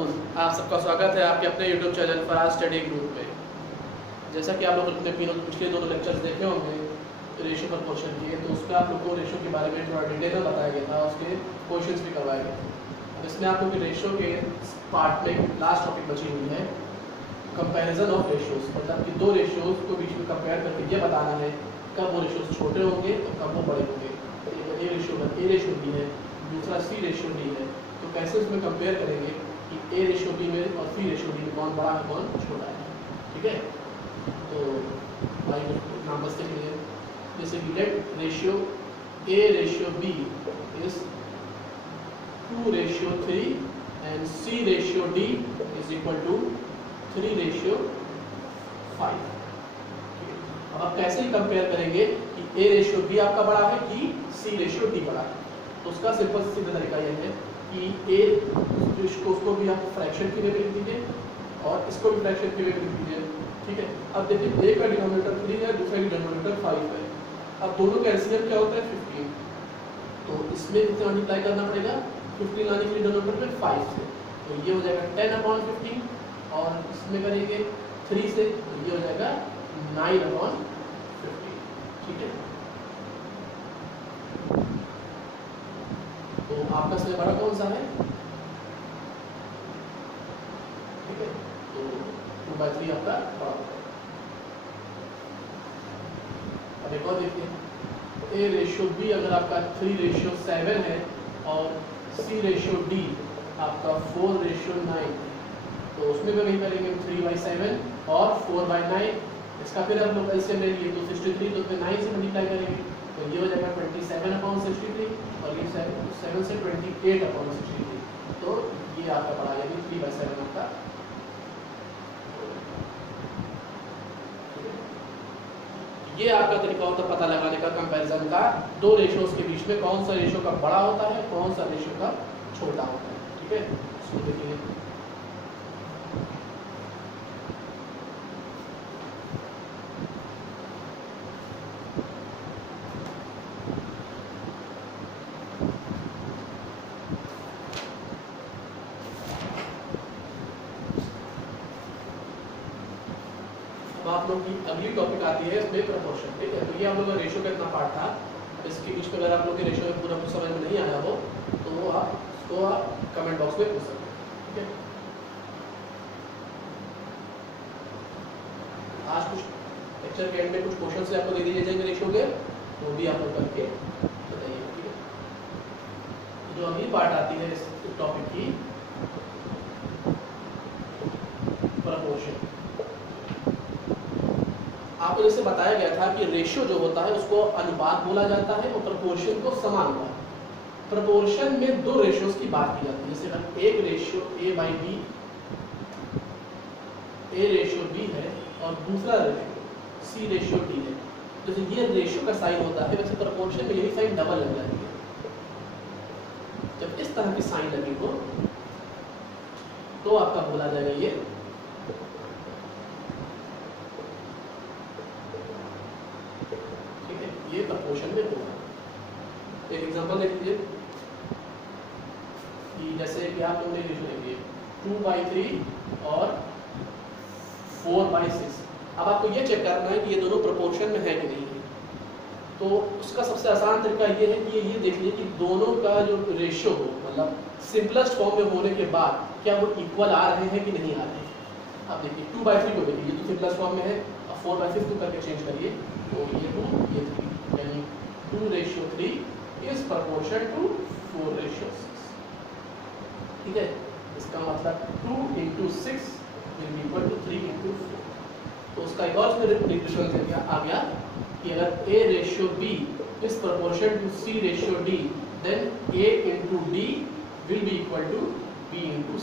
Afternoon, आप सबका स्वागत है आपके अपने YouTube channel Faraz study group में। जैसा कि आप लोग अपने पिछले दोनों लेक्चर्स देखे होंगे रेशो प्रपोर्शन किए, तो उसमें आप लोग को रेशो के बारे में थोड़ा डिटेल में बताया गया था, उसके क्वेश्चंस भी करवाए गए थे। अब इसमें आप लोग के रेशो के पार्ट में लास्ट टॉपिक बची हुई है कंपैरिजन ऑफ रेशोज, मतलब कि दो रेशोज को बीच में कंपेयर करके ये बताना है कब वो रेशोज छोटे होंगे और कब वो बड़े होंगे। ए रेशो बी है, दूसरा सी रेशो डी है, तो कैसे उसमें कंपेयर करेंगे कि ए रेशो बी में और सी रेशो डी में कौन बड़ा है कौन छोटा है। ठीक है, तो भाई नाम बस के लिए जैसे let ratio A ratio B is 2:3 and C ratio D is equal to 3:5। अब आप कैसे ही कंपेयर करेंगे कि ए रेशियो बी आपका बड़ा है कि सी रेशियो डी बड़ा है। तो उसका सिंपल सीधा तरीका यह है कि ए उसको भी आप फ्रैक्शन की वे में लिख दीजिए और इसको भी फ्रैक्शन की वे में लिख दीजिए। ठीक है, अब देखिए ए का डिनोमिनेटर 3 है, दूसरे का डिनोमिनेटर 5 है। अब दोनों का एलसीएम क्या होता है 15, तो इसमें कितना मल्टीप्लाई करना पड़ेगा 15 लाने के लिए डिनोमिनेटर में 5 से, तो ये हो जाएगा 10/15 और इसमें करेंगे 3 से, तो ये हो जाएगा 9/15। ठीक है, तो आपका सबसे बड़ा कौन सा है? ठीक है, तो 2/3 आपका बड़ा होगा। अब एक और देखिए, ए रेशियो बी अगर आपका 3:7 है और सी रेशियो डी आपका 4:9 है, तो उसमें भी वही करेंगे 3/7 और 4/9। इसका फिर हम लोग एलसीएम ले लिए तो 63, तो फिर 9 से मल्टीप्लाई करेंगे तो ये हो जाएगा 27/63 और ये 7 से 28/63, तो ये आपका पड़ा यानी 3/7 आपका। ये आपका तरीका होता है पता लगाने का कंपैरिजन का, दो रेशियोज के बीच में कौन सा रेशियो का बड़ा होता है कौन सा रेशियो का छोटा होता है। ठीक है, इसको देखिए आप लोग की अगली टॉपिक आती है इसमें प्रपोर्शन। ठीक है, तो ये आप लोग का रेशियो का इतना पार्ट था। इसके बीच में अगर आप लोग के रेशियो में पूरा कुछ समझ में नहीं आया हो तो आप कमेंट बॉक्स में पूछ सकते हैं। ठीक है, आज कुछ लेक्चर के एंड में कुछ क्वेश्चन से आपको दे दिए जाएंगे रेशियो के, वो भी आप लोग करके बताइए। ठीक है, जो अगली पार्ट आती है इस टॉपिक की प्रपोर्शन। आपको जैसे बताया गया था कि रेशियो जो होता है उसको अनुपात बोला जाता है और प्रपोर्शन को समानुपात। प्रपोर्शन में दो रेशियोज की बात की जाती है, जैसे अगर एक ratio A/B A ratio B है और दूसरा रेशियो C रेशियो D है, जैसे ये रेशियो का साइन होता है वैसे प्रपोर्शन में यही साइन डबल लग जाएगी। जब इस तरह की साइन लगी हो तो आपका बोला जाएगा ये ये प्रपोर्शन में होगा। एक एग्जांपल देख लीजिए कि जैसे कि आप लोग ने रेशियो लेंगे 2/3 और 4/6। अब आपको ये चेक करना है कि ये दोनों प्रपोर्शन में है कि नहीं है। तो उसका सबसे आसान तरीका ये है कि ये देख लीजिए कि दोनों का जो रेशियो हो, मतलब सिंपलेस्ट फॉर्म में होने के बाद क्या वो इक्वल आ रहे हैं कि नहीं आ रहे हैं। अब देखिए 2/3 को देखिए, ये तो सिंपलेस्ट फॉर्म में है, अब 4/6 को करके चेंज करिए तो ये 2 ये 3, यानी 2:3 इज प्रपोर्शन टू 4:6। ठीक है, इसका मतलब 2 × 6 विल बी इक्वल टू 3 × 4। तो उसका एक और रिप्रेजेंटेशन आ गया कि अगर A ratio B is proportion to C ratio D, then A × D will be equal to B × C।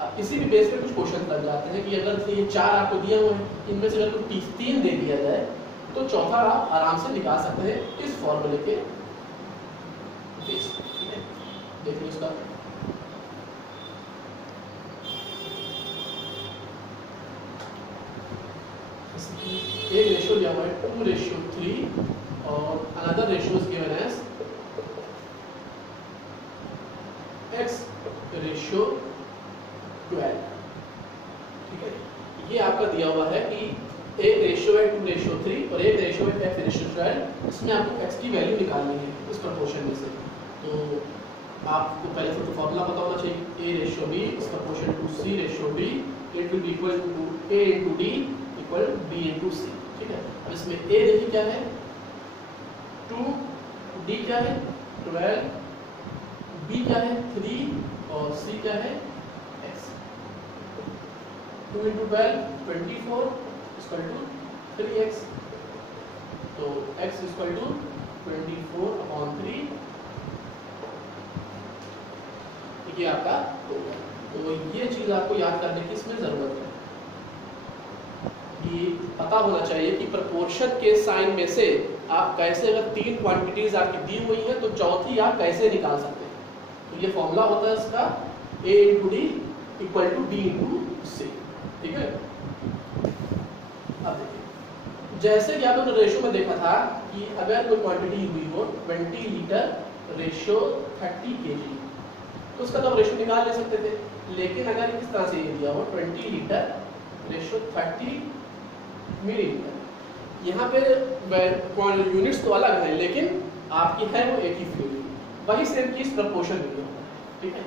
अब इसी भी बेस पे कुछ क्वेश्चन लग जाते हैं कि अगर ये 4 आपको दिए हुए हैं, इनमें से अगर 3 दे दिया जाए तो चौथा आप आराम से निकाल सकते हैं इस फॉर्मूले के बेस। ठीक है, देखिए इसका एक रेशियो लिया हुआ है 2:3 और another ratio is given as x ratio 12। ठीक है, ये आपका दिया हुआ है कि एक रेशियो है 2:3 और एक रेशियो है f/12। इसमें आपको x की वैल्यू निकालनी है इस प्रपोर्शन में से। तो आपको पहले से तो फॉर्मूला पता होना चाहिए, a/b is proportion to c/d, it will be equal to a × d equal b × c। ठीक है, अब इसमें a देखिए क्या है 2, d क्या है 12, b क्या है 3 और c क्या है x। 2 × 12 24 equal to 3x। तो x इक्वल टू 24/3 ये आपका होगा। तो ये चीज आपको याद करने की इसमें जरूरत है कि पता होना चाहिए कि प्रपोर्शन के साइन में से आप कैसे, अगर 3 क्वांटिटीज आपकी दी हुई है तो चौथी आप कैसे निकाल सकते हैं। तो ये फॉर्मूला होता है इसका a × d equal to b × c। ठीक है, अब देखिए जैसे कि आपने रेशियो में देखा था कि अगर कोई क्वांटिटी हुई हो 20 लीटर रेशियो 30 kg तो उसका तो रेशियो निकाल ले सकते थे। लेकिन अगर इस तरह से ये दिया हो 20 लीटर रेशियो 30 मिलीलीटर, यहाँ पे यूनिट्स तो अलग है लेकिन आपकी है वो एक ही फ्लूइड, वही सेम चीज प्रपोर्शन में होता है। ठीक है,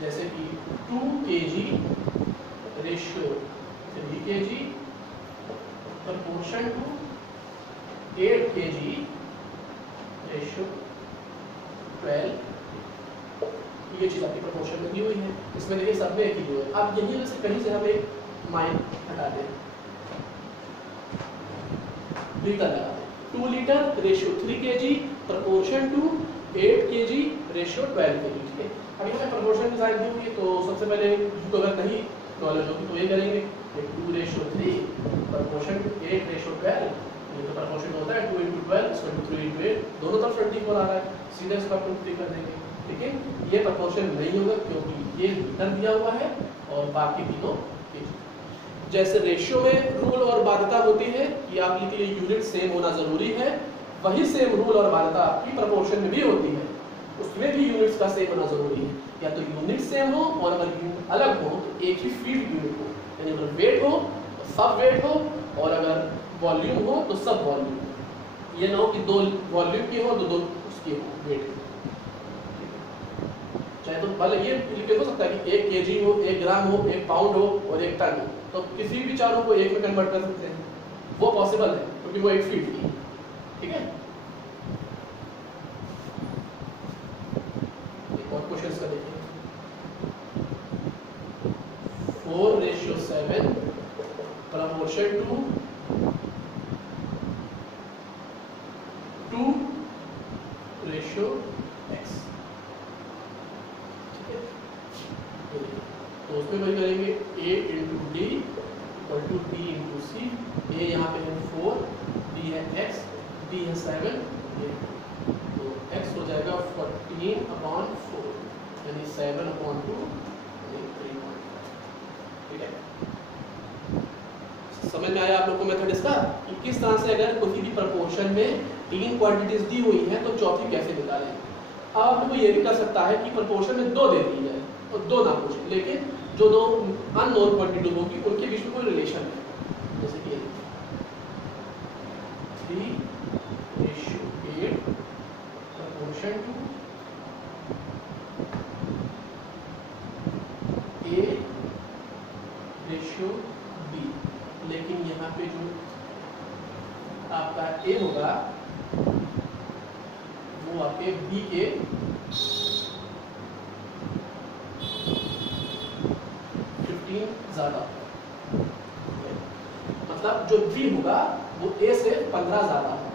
जैसे कि 2 kg ratio 3 kg proportion to 8 kg ratio 12। ये चीज आपकी प्रपोर्शन में दी हुई है, इसमें देखिए सब में एक ही है। अब यही में से कहीं से हम एक माइन हटा दें, लीटर लगा दें। 2 litre ratio 3 kg proportion to 8 kg ratio 12 kg। ठीक है, अब इसमें प्रपोर्शन की साइड दी हुई है तो सबसे पहले तो अगर नहीं नॉलेज होगी तो ये करेंगे 2:3 प्रपोर्शन टू 8:12। ये तो प्रपोर्शन होता है 2 × 12 3 × 8, दोनों तरफ 24 आ रहा है, सीधे इसका प्रूफ कर देंगे। लेकिन ये प्रपोर्शन नहीं होगा क्योंकि ये लीटर दिया हुआ है और बाकी तीनों केजी। जैसे रेशियो में रूल और बाध्यता होती है कि आपके लिए यूनिट सेम होना जरूरी है, वही सेम रूल और बाध्यता आपकी प्रपोर्शन में भी होती है, उसमें भी यूनिट्स का सेम होना जरूरी है। या तो यूनिट सेम हो और अगर यूनिट अलग हो तो एक ही फील्ड यूनिट हो, यानी अगर वेट हो तो सब वेट हो और अगर वॉल्यूम हो तो सब वॉल्यूम। ये ना हो कि 2 वॉल्यूम की हो तो 2 उसकी हो वेट। चाहे तो भले ये लिखे हो सकता है कि 1 kg हो, 1 ग्राम हो, 1 पाउंड हो और 1 टन हो, तो किसी भी चारों को एक में कन्वर्ट कर सकते हैं, वो पॉसिबल है क्योंकि वो एक फील्ड की। ठीक है, एक और क्वेश्चन का देखिए 4:7 प्रपोर्शन टू 2:x। तो उसमें वही करेंगे a × d equal to b × c। a यहाँ पे है 4, d है x, d है 7, तो x हो जाएगा 14/4 यानी 7/2 यानी 3.5। ठीक है, समझ में आया आप लोग को मेथड इसका कि किस तरह से अगर किसी भी प्रपोर्शन में 3 क्वांटिटीज दी हुई हैं तो चौथी कैसे निकालें। अब आप लोग ये भी कर सकता है कि प्रपोर्शन में 2 दे दी जाए और 2 ना पूछे, लेकिन जो 2 अननोन क्वांटिटी होगी उनके बीच में कोई रिलेशन है। जैसे कि 3:8 प्रपोर्शन टू a/b, लेकिन यहाँ पे जो आपका a होगा वो आपके b के 15 ज्यादा, मतलब जो b होगा वो a से 15 ज्यादा है,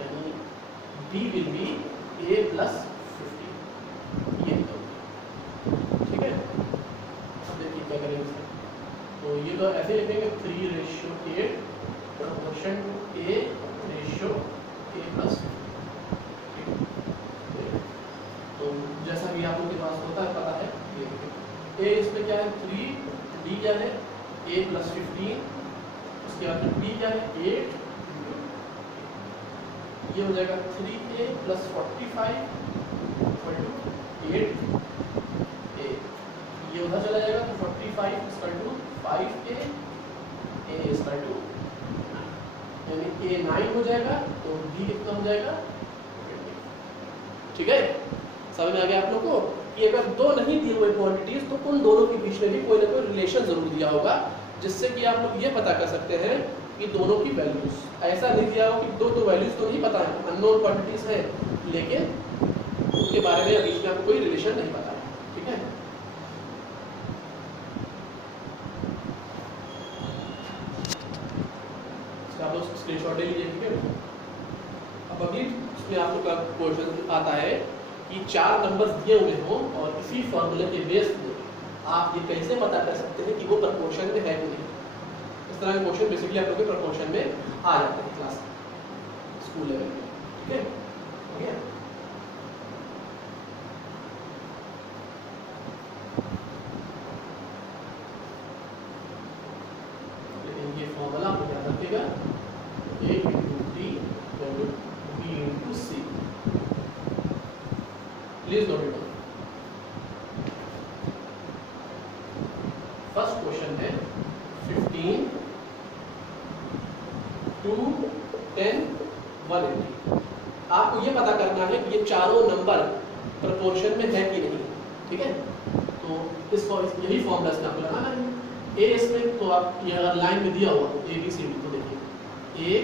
यानी b विल बी a + 15। ये ठीक है, अब देखिए क्या करेंगे। तो ये तो ऐसे लिखेंगे 3:8 प्रपोर्शन टू a/a + 15। तो जैसा कि आप लोगों के पास होता है पता है, ये a इसमें क्या है 3, d क्या है a + 15, उसके बाद b क्या है 8, ये हो जाएगा 3a + 45 इक्वल टू 8a, ये उधर चला जाएगा तो 45 equal to 5a, a equal to, यानी a 9 हो जाएगा तो b कितना हो जाएगा 20। ठीक है, समझ में आ गया आप लोग को कि अगर दो नहीं दिए हुए क्वांटिटीज तो उन दोनों के बीच में भी कोई ना कोई रिलेशन जरूर दिया होगा, जिससे कि आप लोग ये पता कर सकते हैं कि दोनों की वैल्यूज, ऐसा नहीं दिया हो कि दो वैल्यूज तो नहीं पता है, अननोन क्वांटिटीज है, लेकिन उनके बारे में बीच में आपको कोई रिलेशन नहीं पता है। ठीक है, आप लोग स्क्रीनशॉट ले लीजिए। ठीक है, अब अभी इसमें आप लोग का क्वेश्चन आता है कि 4 नंबर्स दिए हुए हों और इसी फॉर्मूले के बेस पे आप ये कैसे पता कर सकते हैं कि वो प्रपोर्शन में है कि नहीं। इस तरह के क्वेश्चन बेसिकली आप लोग के प्रपोर्शन में आ जाते हैं क्लास स्कूल लेवल में। ठीक है, हो गया। लेकिन ये फॉर्मूला आपको याद रखिएगा, A into D B into C। Please note it down. First question है 15, 2, 10, 180। आपको ये पता करना है कि ये चारों नंबर प्रोपोर्शन में है कि नहीं। ठीक है, तो यही फॉर्मूला इसमें आपको लगाना है। ए इसमें तो आप ये अगर लाइन में दिया हुआ ए बी सी डी, तो देखिए ए,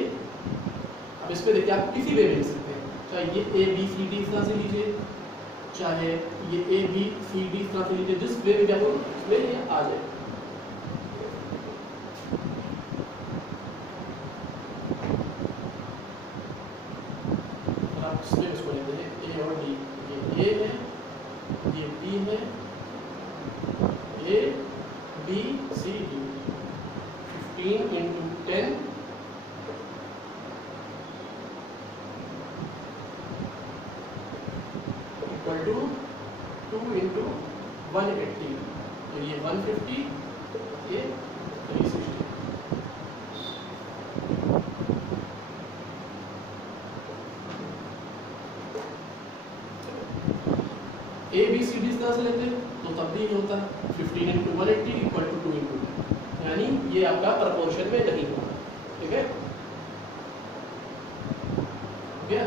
अब इसमें देखिए आप किसी वे में लिख सकते हैं, चाहे ये ए बी सी डी इस तरह से लीजिए, चाहे ये ए बी सी डी इस तरह से लीजिए, जिस वे में क्या हो उसमें ये आ जाए। आप इसको लेते हैं ए और डी, ये ए है, ये बी है, A B C D, 15 into 10 equal to 2 into 180, तो ये 150, ये 360। ए बी सी डी इस तरह से लेते हैं तो तब भी ये होता है 15 into 180 इक्वल टू 2 into 10, यानी ये आपका प्रपोर्शन में नहीं होगा। ठीक है, क्या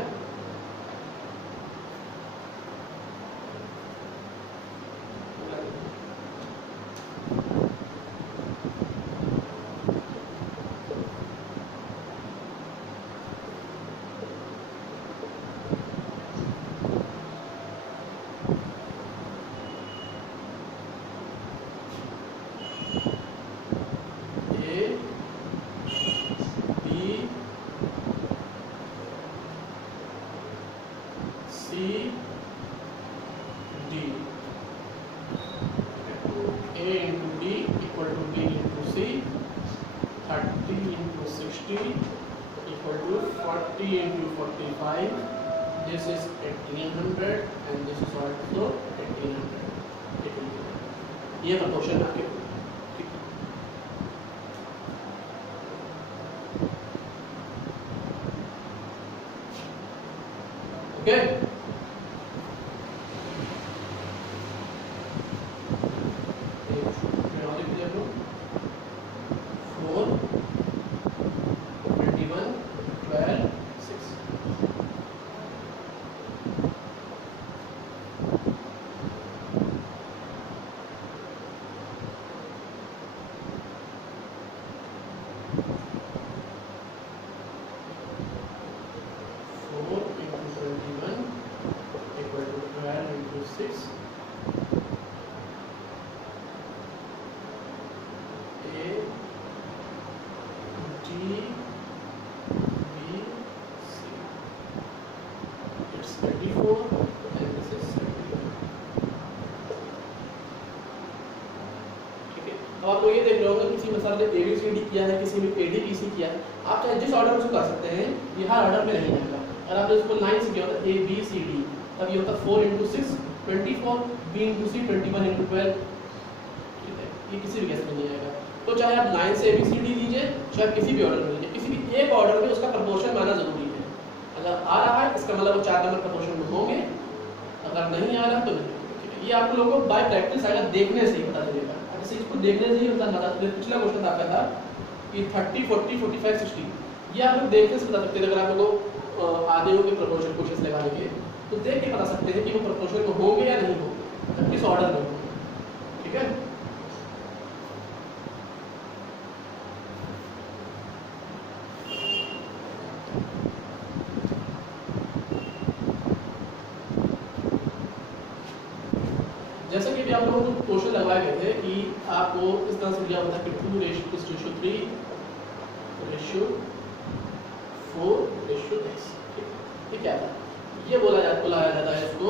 this is 1800 and this is also 1800। ये प्रपोर्शन आपके ओके। अब आपको ये देख रहे होंगे किसी में सर ने ABCD किया है, किसी में ADBC किया है, आप चाहे जिस ऑर्डर में उसको कर सकते हैं, ये हर ऑर्डर में नहीं आएगा। अगर आपने इसको लाइन से किया होता ABCD, तब ये होता 4 into 6 24, B into C 21 into 12। ठीक है, ये किसी भी केस में नहीं आएगा। तो चाहे आप लाइन से ABCD लीजिए, चाहे किसी भी ऑर्डर में लीजिए, किसी भी एक ऑर्डर में उसका प्रपोर्शन माना जरूरी है। अगर आ रहा है इसका मतलब वो 4 नंबर प्रपोर्शन में होंगे, अगर नहीं आ रहा तो नहीं। ठीक है, ये आप लोगों को बाय प्रैक्टिस आएगा, देखने से ही पता चलेगा। अगर इस को देखने से ही पता चला, पिछला क्वेश्चन आपका था कि 30, 40, 45, 60, ये आप लोग देखने से बता सकते हैं। अगर आप लोगों को आधे होंगे प्रोपोर्शन क्वेश्चन लगाने के, तो देख के बता सकते हैं कि वो प्रोपोर्शन में होंगे या नहीं होंगे, किस ऑर्डर में होंगे। ठीक है, जैसा कि भी आप लोगों को क्वेश्चन लगवाए गए थे कि आपको इस तरह से दिया होता है कि 2:3, 4:6। ठीक है, ये बुलाया जाता है इसको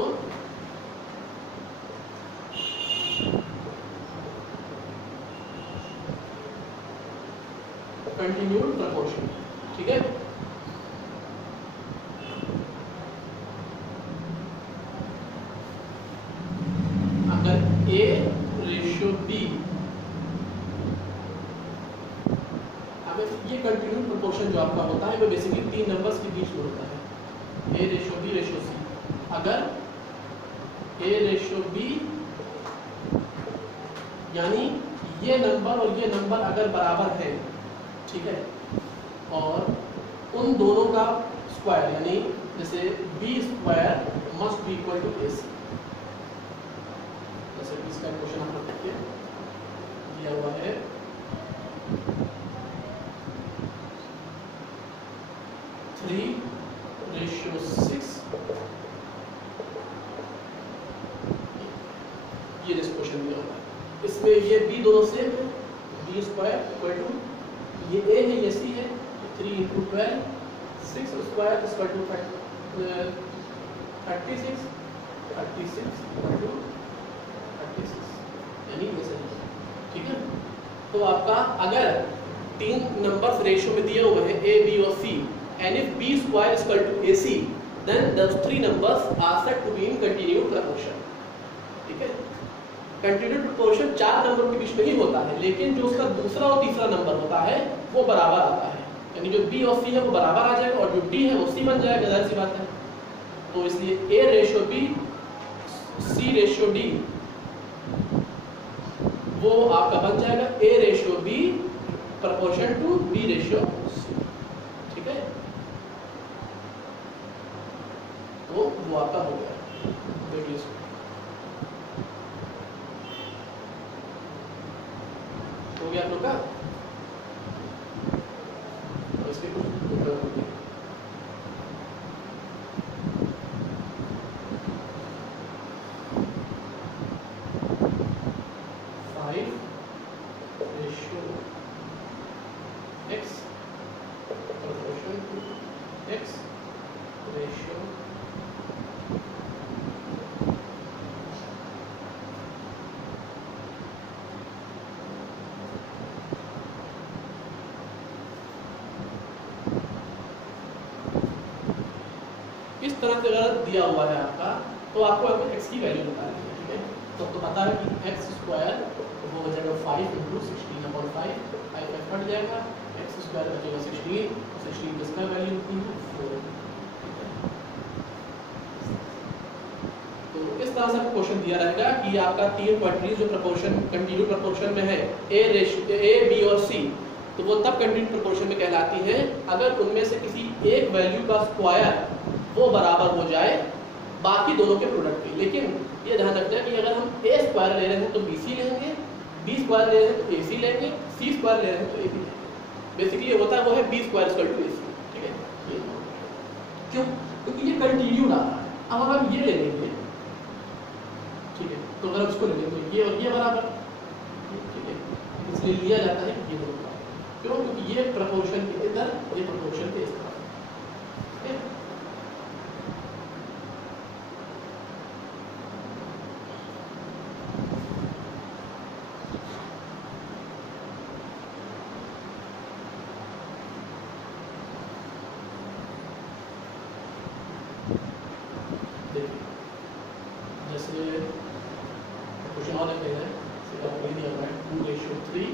कंटिन्यूड प्रपोर्शन। ठीक है, अगर A:B, अब ये कंटिन्यूड प्रपोर्शन जो आपका होता है वो बेसिकली 3 नंबर्स के बीच में होता है, A:B:C। अगर A:B यानी ये नंबर और ये नंबर अगर बराबर है, ठीक है, और उन दोनों का स्क्वायर यानी जैसे B² must be equal to AC। जैसे कि इसका क्वेश्चन आप लोग देखिए दिया हुआ है 3:6। ये जिस क्वेश्चन दिया हुआ है इसमें ये B दोनों सेम है, B² इक्वल टू ये A है, ये C है, 3 × 12, 6² इक्वल टू 36, 36 इक्वल टू 36 यानी ये सही है। ठीक है, तो आपका अगर 3 नंबर्स रेशियो में दिए हुए हैं A, B और C, and if B² is equal to AC, then those 3 numbers are said to be in continued proportion। ठीक है, कंटिन्यूड प्रोपोर्शन 4 नंबर के बीच में ही होता है, लेकिन जो उसका दूसरा और तीसरा नंबर होता है वो बराबर आता है, यानी जो B और C है वो बराबर आ जाएगा और जो D है वो C बन जाएगा, जाहिर सी बात है। तो इसलिए A:B, C:D वो आपका बन जाएगा A:B proportion to B:C। ठीक है, तो वो आपका हो गया। देखिए इसको हो गया आप लोग का। तो इसके कुछ 5:X proportion to X ratio इस तरह से अगर दिया हुआ है आपका, तो आपको x की वैल्यू बतानी है। ठीक है, तो आपको पता है कि x² वो हो जाएगा 5 × 16/5, 5 कट जाएगा, x² बचेगा 16, 16 की स्क्वायर वैल्यू होती है 4। तो इस तरह से आपको क्वेश्चन दिया रहेगा कि आपका 3 क्वांटिटीज जो प्रोपोर्शन कंटिन्यूड प्रोपोर्शन में है A, B और C, तो वो तब कंटिन्यूड प्रोपोर्शन में कहलाती है अगर उनमें से किसी एक वैल्यू का स्क्वायर वो बराबर हो जाए बाकी दोनों के प्रोडक्ट के। लेकिन ये ध्यान रखना है कि अगर हम A² ले रहे हैं तो BC लेंगे, B² ले रहे हैं तो AC लेंगे, C² ले रहे हैं तो AB लेंगे। बेसिकली ये होता है वो है B² इक्वल टू AC। ठीक है, ये क्यों? क्योंकि ये कंटिन्यूड आ रहा है। अब अगर हम ये ले लेंगे, ठीक है, तो अगर हम इसको ले लेंगे ये और ये बराबर, ठीक है, इसलिए लिया जाता है कि ये दोनों बराबर। क्यों? क्योंकि ये प्रोपोर्शन के इधर, ये प्रोपोर्शन के इस तरफ। जैसे क्वेश्चन और देख रहे हैं, ये दिया हुआ है 2:3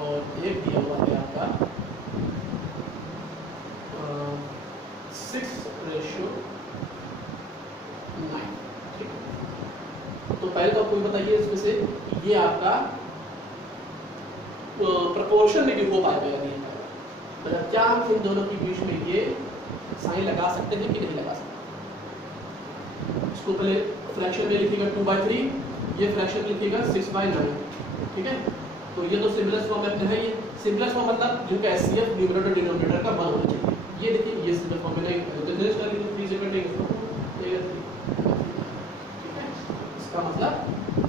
और एक दिया हुआ है आपका 6:9। तो पहले तो आपको ये बताइए इसमें से ये आपका प्रपोर्शन में भी हो पाएगा या नहीं पाएगा, मतलब क्या हम इन दोनों के बीच में ये साइन लगा सकते हैं कि नहीं लगा सकते। इसको पहले फ्रैक्शन में लिखिएगा 2/3, ये फ्रैक्शन लिखिएगा 6/9, ठीक है। तो ये तो सिम्पलेस्ट फॉर्म में अपने है, ये सिम्पलेस्ट फॉर्म मतलब जिनका एचसीएफ न्यूमरेटर डिनोमिनेटर का 1 होना चाहिए। ये देखिए ये सिम्पल फॉर्म में नहीं तो जस्ट कर लीजिए 3 सेकंड नहीं इसको देगा 3, ठीक है। इसका मतलब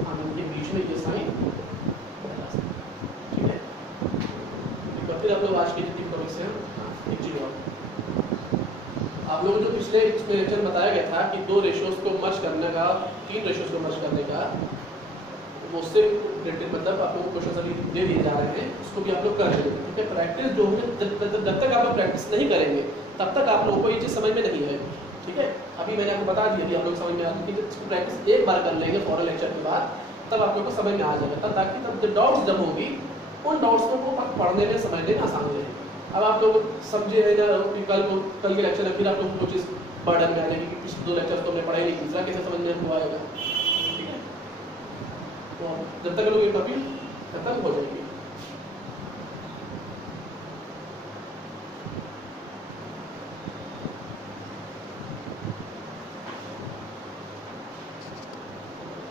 हम इनके बीच में ये साइन लगा सकते हैं, ठीक है। तो फिर आप लोग आज की जितनी टॉपिक से एक चीज और आप लोगों को जो पिछले इसमें लेक्चर में बताया गया था कि 2 रेशियोज को मर्ज करने का, 3 रेशियोज को मर्ज करने का, वो उससे रिलेटेड मतलब आप लोगों को क्वेश्चन अभी दे दिए जा रहे हैं, उसको भी आप लोग कर लेंगे, ठीक है। प्रैक्टिस जो है जब तक आप लोग प्रैक्टिस नहीं करेंगे तब तक आप लोगों को ये चीज़ समझ में नहीं आएगी, ठीक है। अभी मैंने आपको बता दिया कि आप लोग समझ में आ जाए कि इसको प्रैक्टिस एक बार कर लेंगे फॉरन लेक्चर के बाद, तब आप लोग को समझ में आ जाएगा, तब ताकि तब जो डाउट्स जब होंगी उन डाउट्स को पढ़ने में समझने में आसान हो जाएगी। अब आप लोग समझे है ना कि कल के लेक्चर में फिर आप लोग को चीज़ बर्डन में आने की पिछले 2 लेक्चर तो हमने पढ़ाई नहीं, तीसरा कैसे समझ में आएगा, ठीक है। तो जब तक लोग ये टॉपिक खत्म हो जाएगी।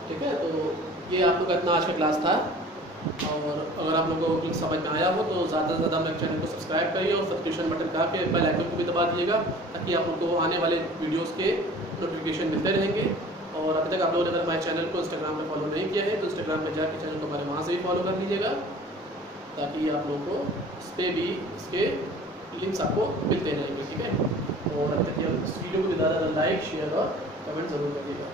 ठीक है, तो ये आप लोग का इतना आज का क्लास था, और अगर आप लोगों को समझ में आया हो तो ज़्यादा से ज़्यादा मेरे चैनल को सब्सक्राइब करिए और सब्सक्रिप्शन बटन दबा के बेल आइकन को भी दबा दीजिएगा, ताकि आप लोगों को आने वाले वीडियोस के नोटिफिकेशन मिलते रहेंगे। और अभी तक आप लोगों ने अगर हमारे चैनल को इंस्टाग्राम पे फॉलो नहीं किया है तो इंस्टाग्राम पे जाकर चैनल को हमारे वहाँ से भी फॉलो कर लीजिएगा, ताकि आप लोगों को इस पर भी इसके लिंक्स आपको मिलते रहेंगे, ठीक है। और अभी तक इस वीडियो को ज़्यादा लाइक शेयर और कमेंट ज़रूर करिएगा।